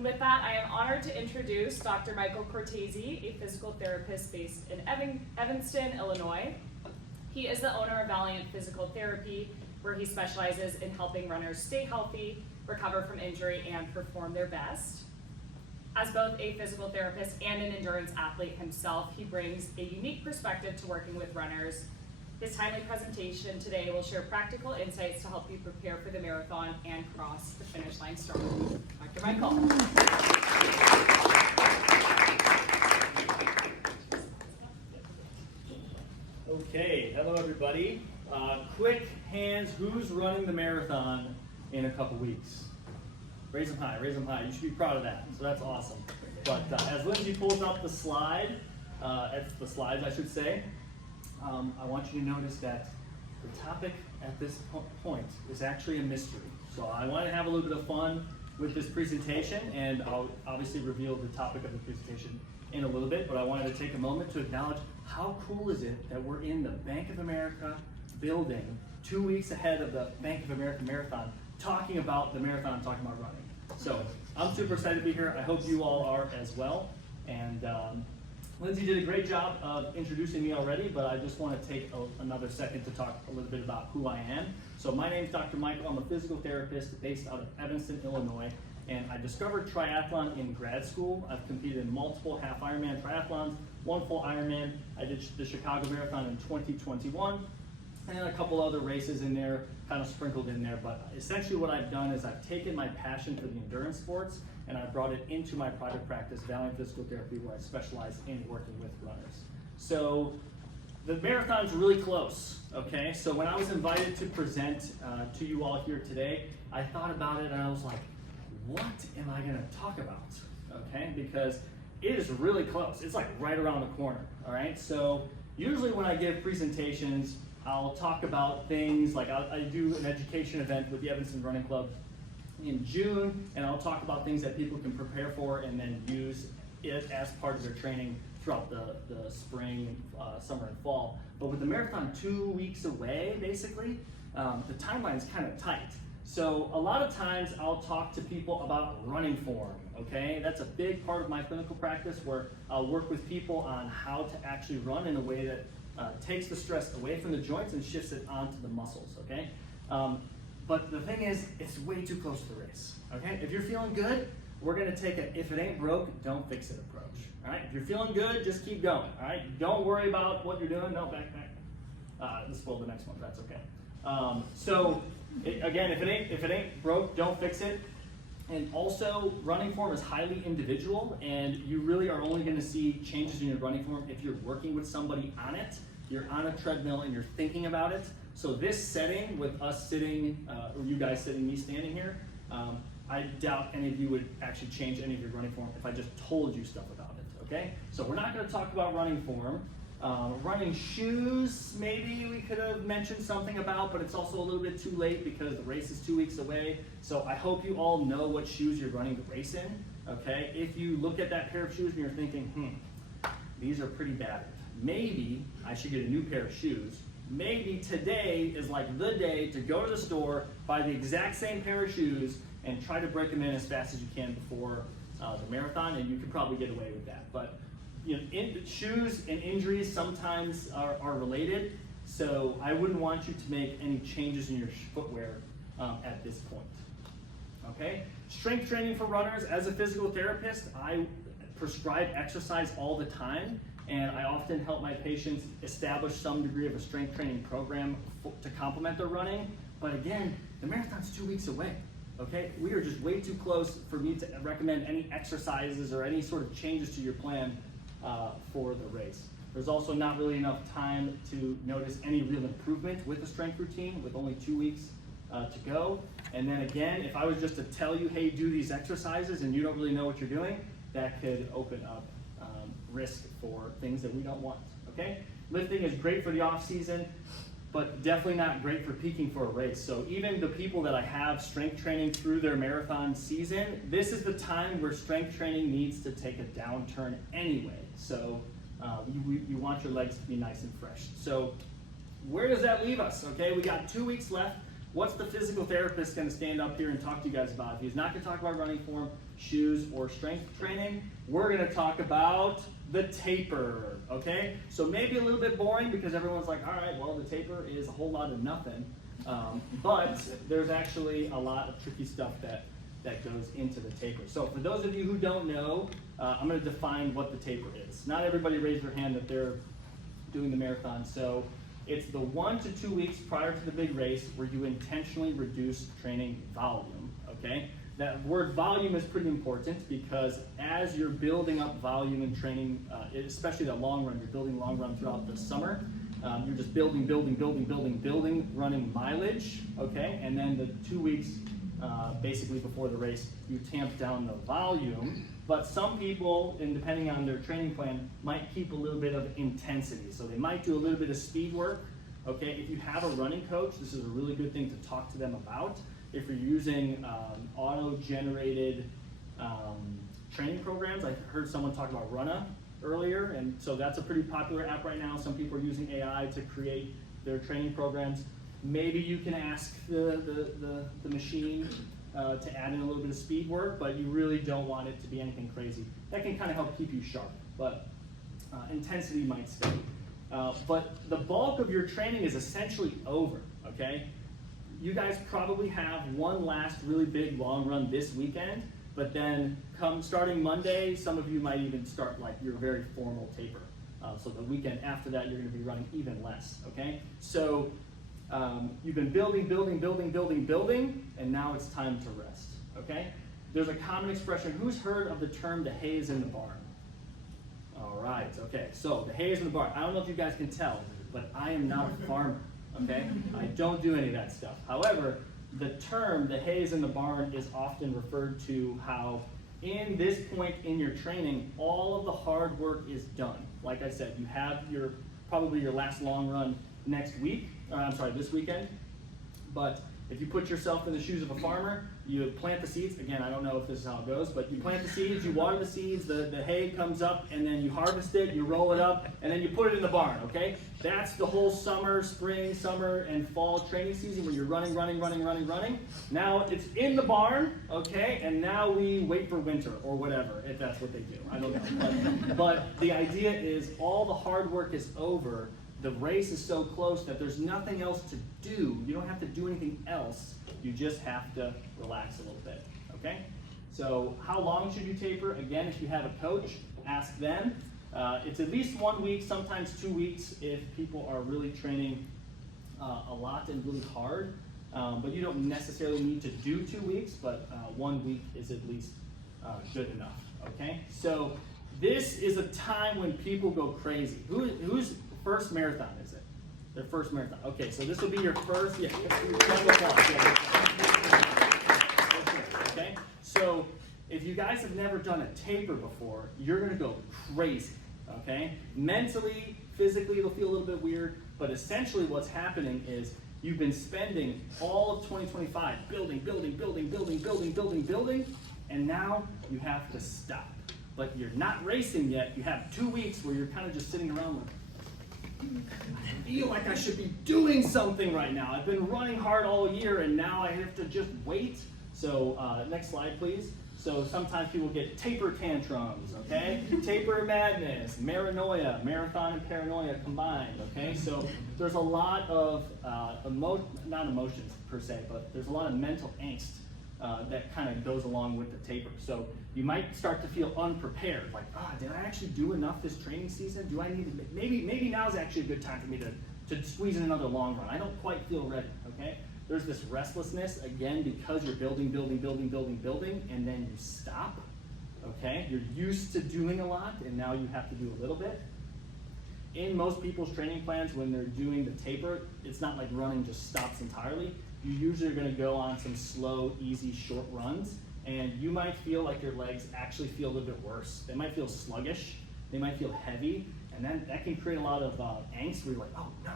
With that, I am honored to introduce Dr. Michael Cortese, a physical therapist based in Evanston, Illinois. He is the owner of Valiant Physical Therapy, where he specializes in helping runners stay healthy, recover from injury, and perform their best. As both a physical therapist and an endurance athlete himself, he brings a unique perspective to working with runners. His timely presentation today will share practical insights to help you prepare for the marathon and cross the finish line strong. Dr. Michael. Okay, hello everybody. Quick hands, who's running the marathon in a couple weeks? Raise them high, raise them high. You should be proud of that, so that's awesome. But as Lindsey pulls up the slides, I should say, I want you to notice that the topic at this point is actually a mystery. So I want to have a little bit of fun with this presentation, and I'll obviously reveal the topic of the presentation in a little bit, but I wanted to take a moment to acknowledge how cool is it that we're in the Bank of America building 2 weeks ahead of the Bank of America Marathon, talking about the marathon, talking about running. So I'm super excited to be here. I hope you all are as well. And Lindsey did a great job of introducing me already, but I just want to take another second to talk a little bit about who I am. So my name is Dr. Michael. I'm a physical therapist based out of Evanston, Illinois, and I discovered triathlon in grad school. I've competed in multiple half Ironman triathlons, one full Ironman. I did the Chicago Marathon in 2021, and a couple other races in there, kind of sprinkled in there. But essentially what I've done is I've taken my passion for the endurance sports and I brought it into my private practice, Valiant Physical Therapy, where I specialize in working with runners. So the marathon's really close, okay? So when I was invited to present to you all here today, I thought about it and I was like, what am I gonna talk about, okay? Because it is really close. It's like right around the corner, all right? So usually when I give presentations, I'll talk about things like I do an education event with the Evanston Running Club in June, and I'll talk about things that people can prepare for and then use it as part of their training throughout the spring, summer, and fall. But with the marathon 2 weeks away, basically, the timeline's kind of tight. So a lot of times I'll talk to people about running form, okay? That's a big part of my clinical practice, where I'll work with people on how to actually run in a way that takes the stress away from the joints and shifts it onto the muscles, okay? But the thing is, it's way too close to the race, okay? If you're feeling good, we're gonna take a if it ain't broke, don't fix it approach, all right? If you're feeling good, just keep going, all right? Don't worry about what you're doing, no, back. Let's spoil the next one, that's okay. Again, if it ain't broke, don't fix it. And also, running form is highly individual, and you really are only gonna see changes in your running form if you're working with somebody on it, you're on a treadmill and you're thinking about it. So this setting with us sitting, or you guys sitting, me standing here, I doubt any of you would actually change any of your running form if I just told you stuff about it, okay? So we're not gonna talk about running form. Running shoes, maybe we could have mentioned something about, but it's also a little bit too late because the race is 2 weeks away. So I hope you all know what shoes you're running the race in, okay? If you look at that pair of shoes and you're thinking, these are pretty battered. Maybe I should get a new pair of shoes. Maybe today is like the day to go to the store, buy the exact same pair of shoes, and try to break them in as fast as you can before the marathon, and you can probably get away with that. But you know, shoes and injuries sometimes are related, so I wouldn't want you to make any changes in your footwear at this point. Okay? Strength training for runners. As a physical therapist, I prescribe exercise all the time, and I often help my patients establish some degree of a strength training program to complement their running. But again, the marathon's 2 weeks away. Okay? We are just way too close for me to recommend any exercises or any sort of changes to your plan for the race. There's also not really enough time to notice any real improvement with the strength routine with only 2 weeks to go. And then again, if I was just to tell you, hey, do these exercises, and you don't really know what you're doing, that could open up risk for things that we don't want, okay? Lifting is great for the off season, but definitely not great for peaking for a race. So even the people that I have strength training through their marathon season, this is the time where strength training needs to take a downturn anyway. So you want your legs to be nice and fresh. So where does that leave us? Okay, we got 2 weeks left. What's the physical therapist going to stand up here and talk to you guys about? If he's not going to talk about running form, shoes, or strength training, we're going to talk about the taper, okay? So maybe a little bit boring because everyone's like, all right, well, the taper is a whole lot of nothing. But there's actually a lot of tricky stuff that goes into the taper. So for those of you who don't know, I'm going to define what the taper is. Not everybody raised their hand that they're doing the marathon. So it's the 1 to 2 weeks prior to the big race where you intentionally reduce training volume, okay? That word volume is pretty important because as you're building up volume in training, especially the long run, you're building long run throughout the summer, you're just building, running mileage, okay? And then the 2 weeks basically before the race, you tamp down the volume. But some people, and depending on their training plan, might keep a little bit of intensity. So they might do a little bit of speed work, okay? If you have a running coach, this is a really good thing to talk to them about. If you're using auto-generated training programs, I heard someone talk about Runna earlier, and so that's a pretty popular app right now. Some people are using AI to create their training programs. Maybe you can ask the machine to add in a little bit of speed work, but you really don't want it to be anything crazy. That can kind of help keep you sharp, but intensity might stay. But the bulk of your training is essentially over, okay? You guys probably have one last really big long run this weekend, but then starting Monday, some of you might even start like your very formal taper. So the weekend after that, you're gonna be running even less, okay? So you've been building, and now it's time to rest, okay? There's a common expression, who's heard of the term the hay is in the barn? All right, okay, so the hay is in the barn. I don't know if you guys can tell, but I am not a farmer. Okay? I don't do any of that stuff. However, the term, the hay is in the barn, is often referred to how in this point in your training, all of the hard work is done. Like I said, you have probably your last long run next week, this weekend. But if you put yourself in the shoes of a farmer, you plant the seeds. Again, I don't know if this is how it goes, but you plant the seeds, you water the seeds, the hay comes up, and then you harvest it, you roll it up, and then you put it in the barn, okay? That's the whole spring, summer, and fall training season where you're running. Now it's in the barn, okay? And now we wait for winter or whatever, if that's what they do. I don't know. But the idea is all the hard work is over. The race is so close that there's nothing else to do. You don't have to do anything else. You just have to relax a little bit, okay? So how long should you taper? Again, if you have a coach, ask them. It's at least 1 week, sometimes 2 weeks if people are really training a lot and really hard. But you don't necessarily need to do 2 weeks, but 1 week is at least good enough, okay? So this is a time when people go crazy. Whose first marathon is it? Their first marathon. Okay, so this will be your first, yeah. Okay, so if you guys have never done a taper before, you're gonna go crazy, okay? Mentally, physically, it'll feel a little bit weird, but essentially what's happening is you've been spending all of 2025 building, and now you have to stop. But you're not racing yet. You have 2 weeks where you're kind of just sitting around like, I feel like I should be doing something right now. I've been running hard all year and now I have to just wait. So next slide, please. So sometimes people get taper tantrums, okay? Taper madness, maranoia, marathon and paranoia combined, okay? So there's a lot of, not emotions per se, but there's a lot of mental angst that kind of goes along with the taper. So you might start to feel unprepared, like, did I actually do enough this training season? Do I need to, maybe now's actually a good time for me to squeeze in another long run. I don't quite feel ready, okay? There's this restlessness, again, because you're building, and then you stop, okay? You're used to doing a lot, and now you have to do a little bit. In most people's training plans, when they're doing the taper, it's not like running just stops entirely. You usually are gonna go on some slow, easy, short runs, and you might feel like your legs actually feel a little bit worse. They might feel sluggish, they might feel heavy, and then that can create a lot of angst where you're like, oh no,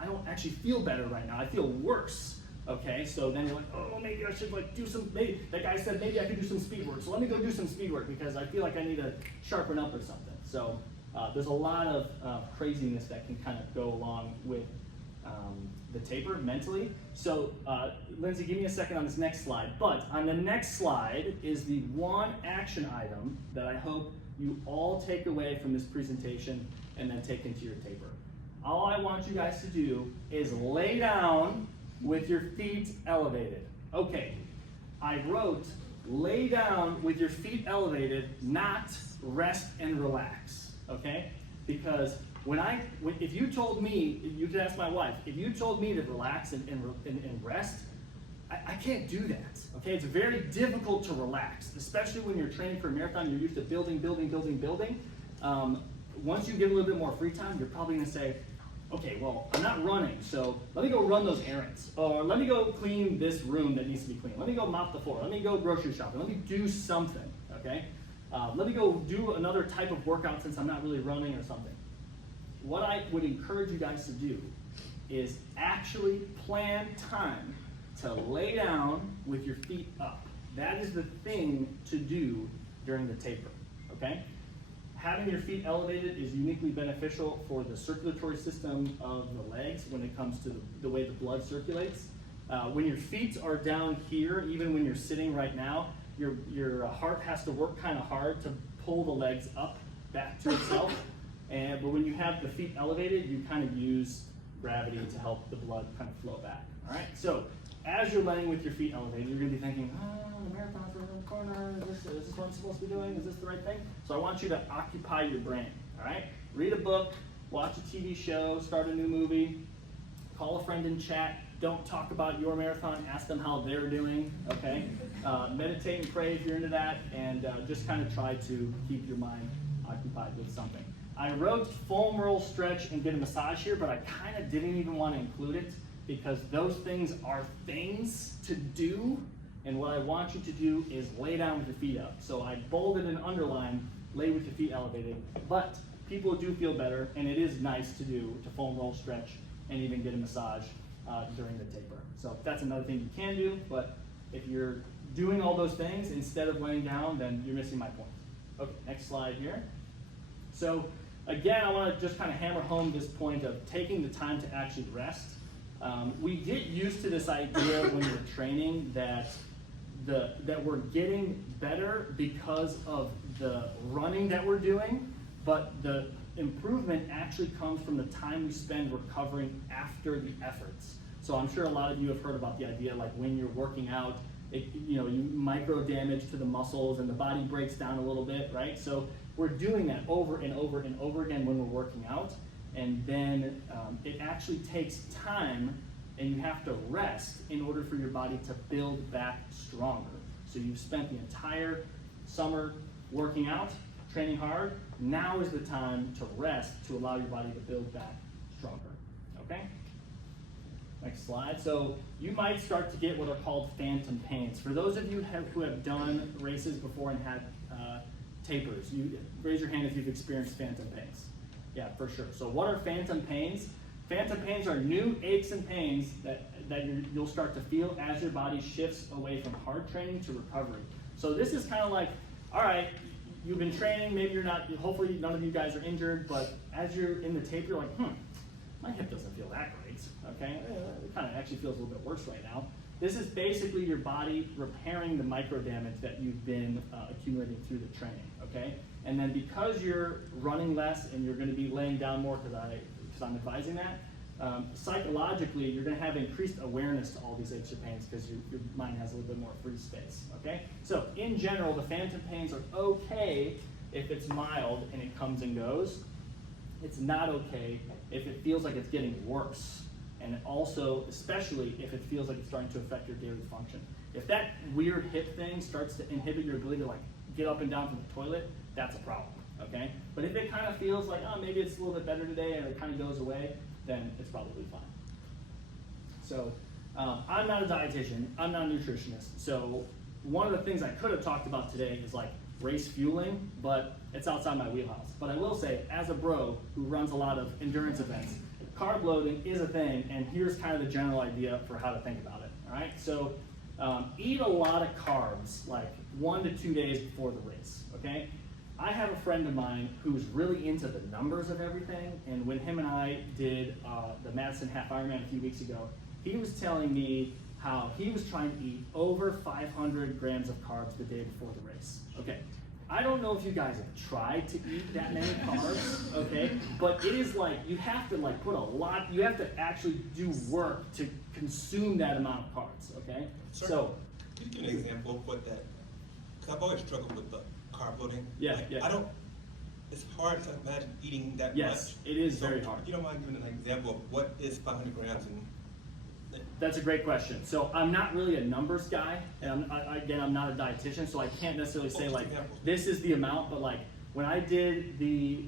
I don't actually feel better right now, I feel worse. Okay, so then you're like, oh, maybe I should like do some, maybe, that guy said maybe I could do some speed work, so let me go do some speed work because I feel like I need to sharpen up or something. So there's a lot of craziness that can kind of go along with the taper mentally. So Lindsey, give me a second on this next slide. But on the next slide is the one action item that I hope you all take away from this presentation and then take into your taper. All I want you guys to do is lay down with your feet elevated. Okay, I wrote lay down with your feet elevated, not rest and relax, okay? Because if you told me, you could ask my wife, if you told me to relax and rest, I can't do that, okay? It's very difficult to relax, especially when you're training for a marathon, you're used to building. Once you get a little bit more free time, you're probably gonna say, okay, well, I'm not running, so let me go run those errands. Or let me go clean this room that needs to be cleaned. Let me go mop the floor. Let me go grocery shopping. Let me do something, okay? Let me go do another type of workout since I'm not really running or something. What I would encourage you guys to do is actually plan time to lay down with your feet up. That is the thing to do during the taper, okay? Having your feet elevated is uniquely beneficial for the circulatory system of the legs when it comes to the way the blood circulates. When your feet are down here, even when you're sitting right now, your heart has to work kind of hard to pull the legs up back to itself. But when you have the feet elevated, you kind of use gravity to help the blood kind of flow back. All right. So as you're laying with your feet elevated, you're going to be thinking, the marathon's right around the corner. Is this what I'm supposed to be doing? Is this the right thing? So I want you to occupy your brain. All right. Read a book, watch a TV show, start a new movie, call a friend in chat. Don't talk about your marathon. Ask them how they're doing. Okay. Meditate and pray if you're into that, and just kind of try to keep your mind occupied with something. I wrote foam roll, stretch, and get a massage here, but I kind of didn't even want to include it because those things are things to do, and what I want you to do is lay down with your feet up. So I bolded and underlined, lay with your feet elevated, but people do feel better, and it is nice to do, to foam roll, stretch, and even get a massage during the taper. So that's another thing you can do, but if you're doing all those things instead of laying down, then you're missing my point. Okay, next slide here. So again, I want to just kind of hammer home this point of taking the time to actually rest. We get used to this idea when we're training that we're getting better because of the running that we're doing, but the improvement actually comes from the time we spend recovering after the efforts. So I'm sure a lot of you have heard about the idea like when you're working out, you micro damage to the muscles and the body breaks down a little bit, right? So we're doing that over and over and over again when we're working out, and then it actually takes time, and you have to rest in order for your body to build back stronger. So you've spent the entire summer working out, training hard. Now is the time to rest to allow your body to build back stronger, okay? Next slide. So you might start to get what are called phantom pains. For those of you who have done races before and had tapers, you raise your hand if you've experienced phantom pains. Yeah, for sure. So what are phantom pains? Phantom pains are new aches and pains that you'll start to feel as your body shifts away from hard training to recovery. So this is kind of like, all right, you've been training, maybe you're not, hopefully none of you guys are injured, but as you're in the taper, you're like, my hip doesn't feel that great, okay? It kind of actually feels a little bit worse right now. This is basically your body repairing the micro damage that you've been accumulating through the training, okay? And then because you're running less and you're going to be laying down more, because I'm advising that, psychologically you're going to have increased awareness to all these aches or pains because your mind has a little bit more free space, okay? So in general, the phantom pains are okay if it's mild and it comes and goes. It's not okay if it feels like it's getting worse. And also, especially if it feels like it's starting to affect your daily function. If that weird hip thing starts to inhibit your ability to like get up and down from the toilet, that's a problem, okay? But if it kind of feels like, oh, maybe it's a little bit better today and it kind of goes away, then it's probably fine. So I'm not a dietitian, I'm not a nutritionist. So one of the things I could have talked about today is like race fueling, but it's outside my wheelhouse. But I will say, as a bro who runs a lot of endurance events, carb loading is a thing, and here's kind of the general idea for how to think about it, all right? So eat a lot of carbs, like 1 to 2 days before the race, okay? I have a friend of mine who's really into the numbers of everything, and when him and I did the Madison Half Ironman a few weeks ago, he was telling me how he was trying to eat over 500 grams of carbs the day before the race. Okay, I don't know if you guys have tried to eat that many carbs, okay, but it is like, you have to like put a lot, you have to actually do work to consume that amount of carbs, okay? Sir, so, can you give an example of what that, because I've always struggled with the carb loading. Yeah, like, yeah. I don't, it's hard to imagine eating that much. yes, it is So, very hard. You don't mind giving an example of what is 500 grams and That's a great question. So I'm not really a numbers guy, and I'm not a dietitian, so I can't necessarily say like, this is the amount, but like, when I did the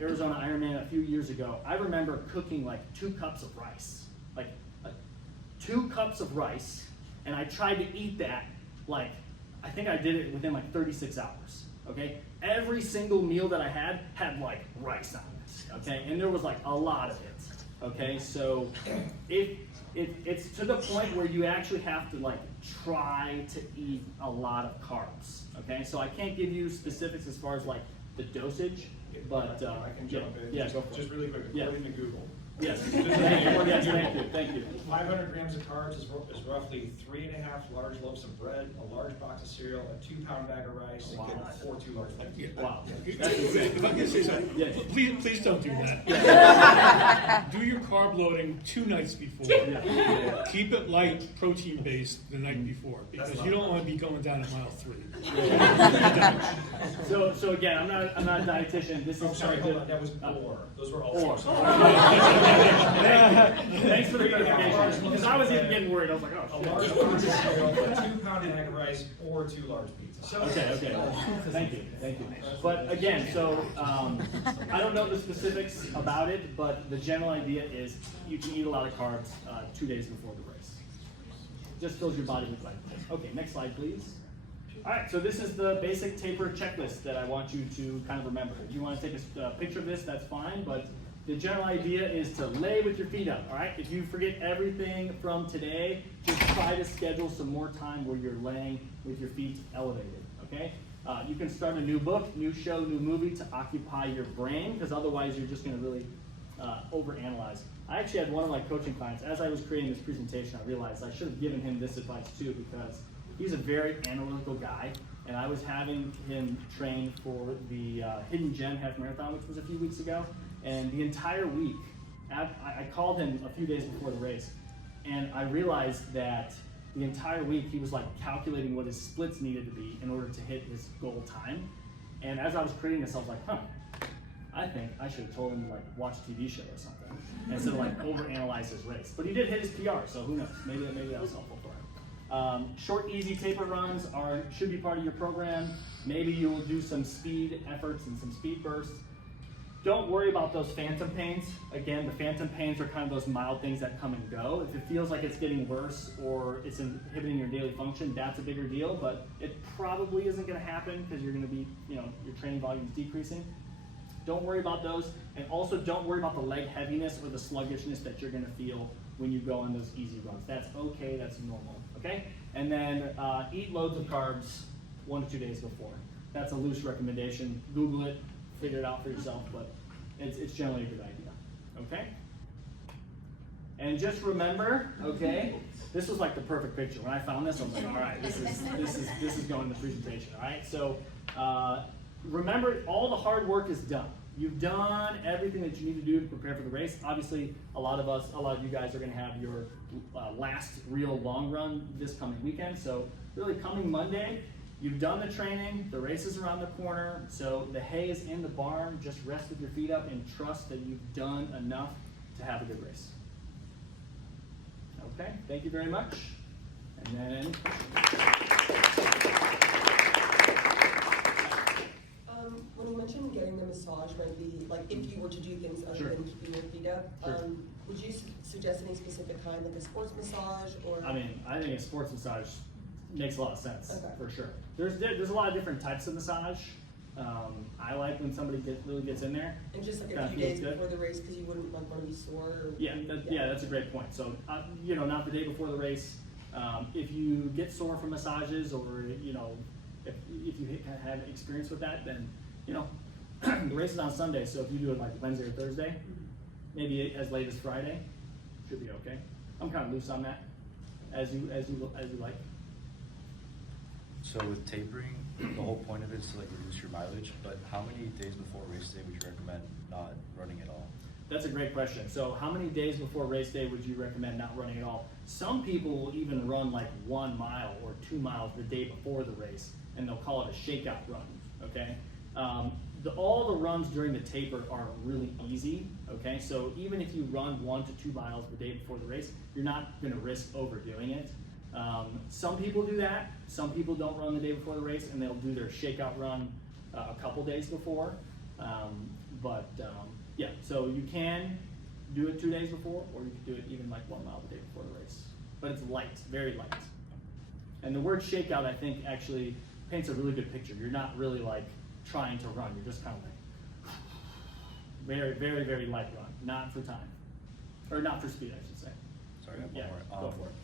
Arizona Ironman a few years ago, I remember cooking like 2 cups of rice. Like 2 cups of rice, and I tried to eat that, like, I think I did it within like 36 hours, okay? Every single meal that I had like rice on it, okay? And there was like a lot of it, okay? So it's to the point where you actually have to like try to eat a lot of carbs, okay? So I can't give you specifics as far as like the dosage, but I can jump in. Yeah, go for Just it. really quick, Yeah. according to Google. Yes, thank you, thank you. 500 grams of carbs is roughly 3.5 large loaves of bread, a large box of cereal, a 2-pound bag of rice, Wow. or 2 large plates. Wow. If I can say something, Yes. please don't do that. Do your carb loading 2 nights before. Yeah. Keep it light, protein based the night before, because you don't want to be going down at mile 3. So again, I'm not a dietitian. This is I'm sorry, kind hold of on, that was or. Those were all. Or. Thanks for the clarification, because I was even getting worried. I was like, A oh large shit. box of cereal, a 2-pound bag of rice, or 2 large pizzas. Okay. Thank you. But again, so I don't know the specifics about it, but the general idea is you can eat a lot of carbs 2 days before the race. Just fills your body with glycogen. Okay, next slide, please. All right, so this is the basic taper checklist that I want you to kind of remember. If you want to take a picture of this, that's fine, but the general idea is to lay with your feet up, all right? If you forget everything from today, just try to schedule some more time where you're laying with your feet elevated, okay? You can start a new book, new show, new movie to occupy your brain, because otherwise you're just gonna really overanalyze. I actually had one of my coaching clients, as I was creating this presentation, I realized I should have given him this advice too, because he's a very analytical guy, and I was having him train for the Hidden Gem Half Marathon, which was a few weeks ago, and the entire week, I called him a few days before the race, and I realized that the entire week he was like calculating what his splits needed to be in order to hit his goal time, and as I was creating this, I was like, I think I should have told him to like watch a TV show or something, instead of like overanalyze his race. But he did hit his PR, so who knows, maybe that was helpful for him. Short, easy taper runs should be part of your program. Maybe you will do some speed efforts and some speed bursts. Don't worry about those phantom pains. Again, the phantom pains are kind of those mild things that come and go. If it feels like it's getting worse or it's inhibiting your daily function, that's a bigger deal, but it probably isn't going to happen because you're going to be, your training volume is decreasing. Don't worry about those, and also don't worry about the leg heaviness or the sluggishness that you're going to feel when you go on those easy runs. That's okay, that's normal, okay? And then eat loads of carbs 1 to 2 days before. That's a loose recommendation. Google it, figure it out for yourself, but it's generally a good idea, okay? And just remember, okay, this was like the perfect picture. When I found this, I was like, all right, this is going in the presentation, all right? So remember, all the hard work is done. You've done everything that you need to do to prepare for the race. Obviously, a lot of you guys are going to have your last real long run this coming weekend. So really coming Monday, you've done the training, the race is around the corner, so the hay is in the barn. Just rest with your feet up and trust that you've done enough to have a good race. Okay, thank you very much. And then when you mentioned getting the massage might be, like if you were to do things other Sure. than keeping your feet up, Sure. would you suggest any specific kind, like a sports massage or? I mean, I think a sports massage makes a lot of sense, Okay. for sure. There's a lot of different types of massage. I like when somebody really gets in there. And just like Kinda a few feels days good. before the race because you wouldn't like want to be sore or? Yeah, that's a great point. So, not the day before the race. If you get sore from massages or, if you have experience with that, then, you know, the race is on Sunday, so if you do it like Wednesday or Thursday, maybe as late as Friday, should be okay. I'm kind of loose on that, as you like. So with tapering, the whole point of it is to like reduce your mileage, but how many days before race day would you recommend not running at all? That's a great question. So how many days before race day would you recommend not running at all? Some people will even run like 1 mile or 2 miles the day before the race, and they'll call it a shakeout run, okay? All the runs during the taper are really easy, okay? So even if you run 1 to 2 miles the day before the race, you're not gonna risk overdoing it. Some people do that. Some people don't run the day before the race, and they'll do their shakeout run a couple days before. Yeah, so you can do it 2 days before, or you can do it even like 1 mile the day before the race. But it's light, very light. And the word shakeout, I think, actually paints a really good picture. You're not really like trying to run. You're just kind of like very, very, very light run, not for time, or not for speed, I should say. Sorry, I have Yeah, one more. go for it.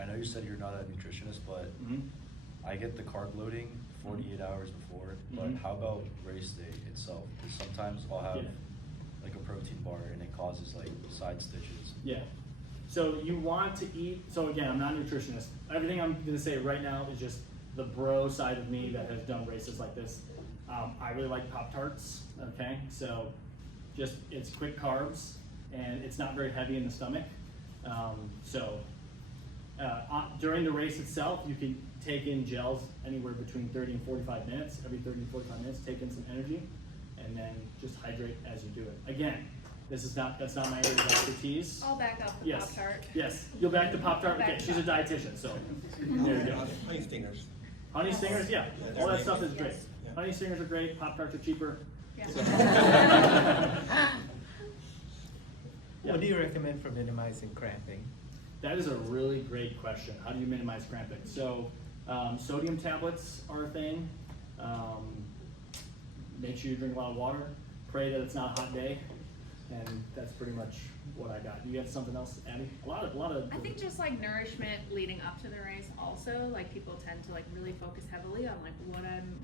I know you said you're not a nutritionist, but I get the carb loading 48 hours before, but how about race day itself? Because sometimes I'll have like a protein bar and it causes like side stitches. Yeah. So you want to eat, so again, I'm not a nutritionist. Everything I'm gonna say right now is just the bro side of me that has done races like this. I really like Pop-Tarts, okay? So just, it's quick carbs and it's not very heavy in the stomach. During the race itself, you can take in gels anywhere between 30 and 45 minutes. Every 30 to 45 minutes, take in some energy, and then just hydrate as you do it. Again, that's not my area of expertise. I'll back up the Yes. Pop-Tart. Yes, you'll back the Pop-Tart. Back Okay, the she's a dietitian, so there you go. Honey stingers. Honey stingers, yeah, Yeah, all that they're stuff is amazing. great. Yeah. Honey stingers are great. Pop-Tarts are cheaper. Yeah. Yeah. What do you recommend for minimizing cramping? That is a really great question. How do you minimize cramping? So, sodium tablets are a thing. Make sure you drink a lot of water. Pray that it's not a hot day, and that's pretty much what I got. You got something else, Abby? A lot of. I think just like nourishment leading up to the race also, like people tend to like really focus heavily on like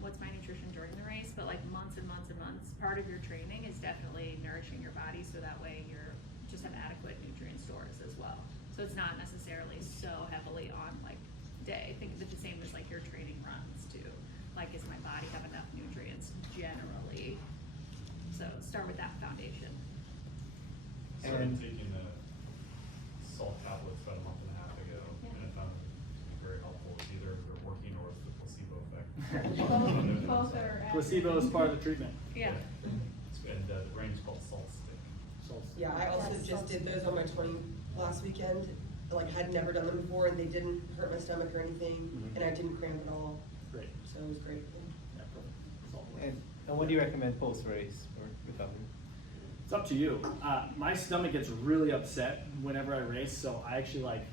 what's my nutrition during the race, but like months and months and months, part of your training is definitely nourishing your body so that way you're just have adequate nutrient stores as well. So it's not necessarily so heavily on like day. Think of it the same as like your training runs too. Like, is my body have enough nutrients generally? So start with that foundation. So I'm taking the salt tablets about a month and a half ago, and I found it very helpful. It's either they're working or it's the placebo effect. Both are. Placebo is part of the treatment. Yeah. And the brand's called Salt Stick. Yeah, I also just did those on my 20 last weekend. Like, had never done them before, and they didn't hurt my stomach or anything, and I didn't cramp at all. Great. So it was great. Yeah, perfect. Salt. And what do you recommend post-race for recovery? It's up to you. My stomach gets really upset whenever I race, so I actually like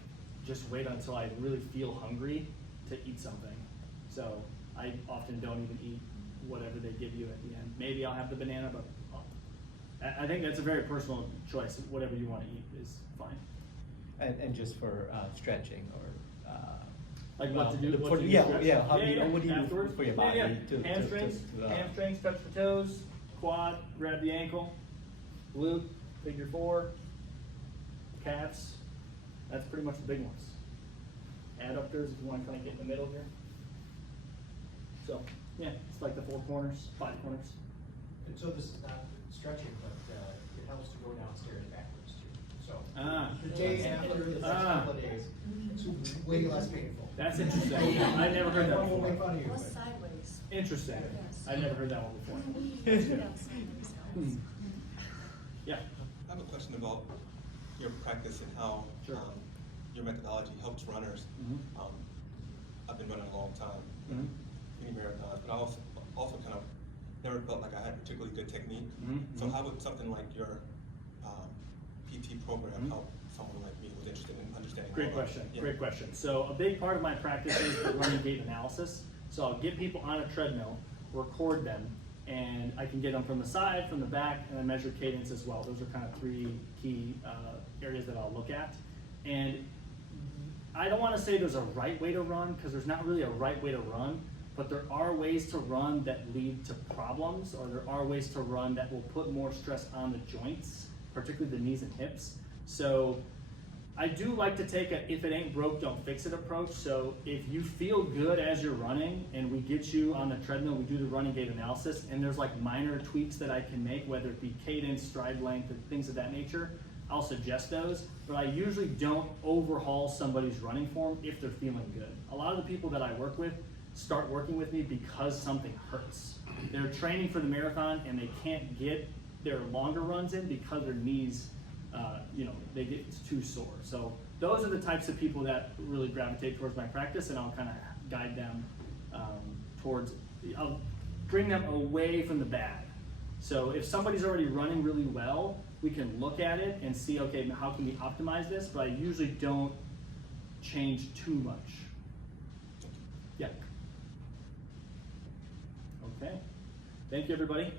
just wait until I really feel hungry to eat something. So I often don't even eat whatever they give you at the end. Maybe I'll have the banana, but I think that's a very personal choice. Whatever you want to eat is fine. And just for stretching or Like what to do? for- What to do yeah, stretch? yeah. How do you, what do you do Afterwards? for your Yeah, body yeah. Hamstrings, hamstrings, touch the toes, quad, grab the ankle, glute, figure 4, calves. That's pretty much the big ones. Adductors, if you want to kind of get in the middle here. So, yeah, it's like the 4 corners, 5 corners. And so this is not stretching, but it helps to go downstairs backwards too. So the day after, the first couple of days, it's way less painful. That's interesting. I never heard that I won't before. make fun of you. Plus but- sideways. Interesting. Yes. I never heard that one before. That's good. Yeah. I have a question about your practice and how Sure. your methodology helps runners. Mhm. I've been running a long time, Mhm. many marathons, but I also kind of never felt like I had particularly good technique. Mhm, So mhm. how would something like your PT program Mhm. help someone like me who's interested in understanding? Great more about question. it? Yeah. Great question. So a big part of my practice is the running gait analysis. So I'll get people on a treadmill, record them, and I can get them from the side, from the back, and I measure cadence as well. Those are kind of 3 key areas that I'll look at. And I don't want to say there's a right way to run, because there's not really a right way to run, but there are ways to run that lead to problems, or there are ways to run that will put more stress on the joints, particularly the knees and hips. So I do like to take a if it ain't broke, don't fix it approach. So if you feel good as you're running and we get you on the treadmill, we do the running gait analysis, and there's like minor tweaks that I can make, whether it be cadence, stride length, and things of that nature, I'll suggest those. But I usually don't overhaul somebody's running form if they're feeling good. A lot of the people that I work with start working with me because something hurts. They're training for the marathon and they can't get their longer runs in because their knees they get too sore. So those are the types of people that really gravitate towards my practice, and I'll kind of guide them I'll bring them away from the bad. So if somebody's already running really well, we can look at it and see, okay, how can we optimize this? But I usually don't change too much. Yeah. Okay. Thank you, everybody.